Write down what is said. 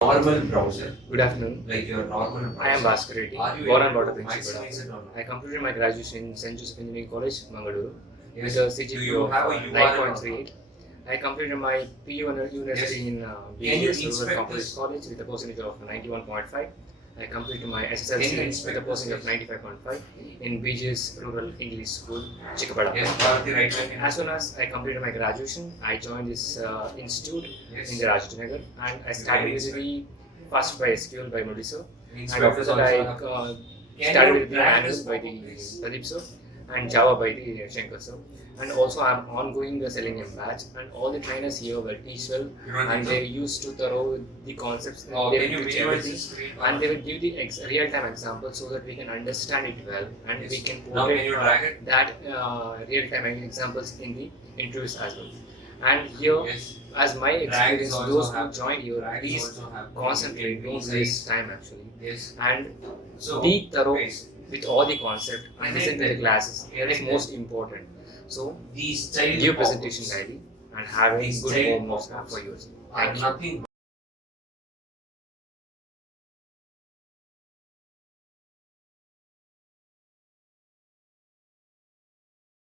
Normal browser, Good afternoon. like your normal browser. I am BHASKAR Reddy, Are you born able and brought to up in maximize Qspiders. it or not? I completed my graduation in St. Joseph Engineering College, Mangaluru, Yes. with a Do CGPA you of have a URL or 9.38. I completed my PU University Yes. in Can you BHASKAR inspect Composite this? College with a percentage of 91.5. I completed my Can you SSLC with inspect a percentage of this? 95.5 in BGS Rural English School, Qspiders. Yes, Bharati, right line. As soon as I completed my graduation, I joined this institute Yes. in the Rajajinagar, and I started with the first by SQL by Modi sir, and after Inspectors that also I have. Can started you with the track manual this by pop-up, the please? Pradeep sir and Java by the Shankar sir. And also I'm ongoing the Selenium batch, and all the trainers here were teach well, and they used to thorough the concepts, and Oh, they can you will teach minimize everything, the screen? and they will give the real-time examples so that we can understand it well, and Yes. we can Now can portray you drag it? that real-time examples in the interviews as well. And here, Yes. as my Drag is experience, also those who happening. join here, Drag is please also happening. concentrate, don't Resize. waste time actually, Yes. and So be thorough paste. with all the concept and listen to the classes. That is most important. So These child give pop-ups presentation daily and have a These good child home pop-ups for yourself. are Thank you. nothing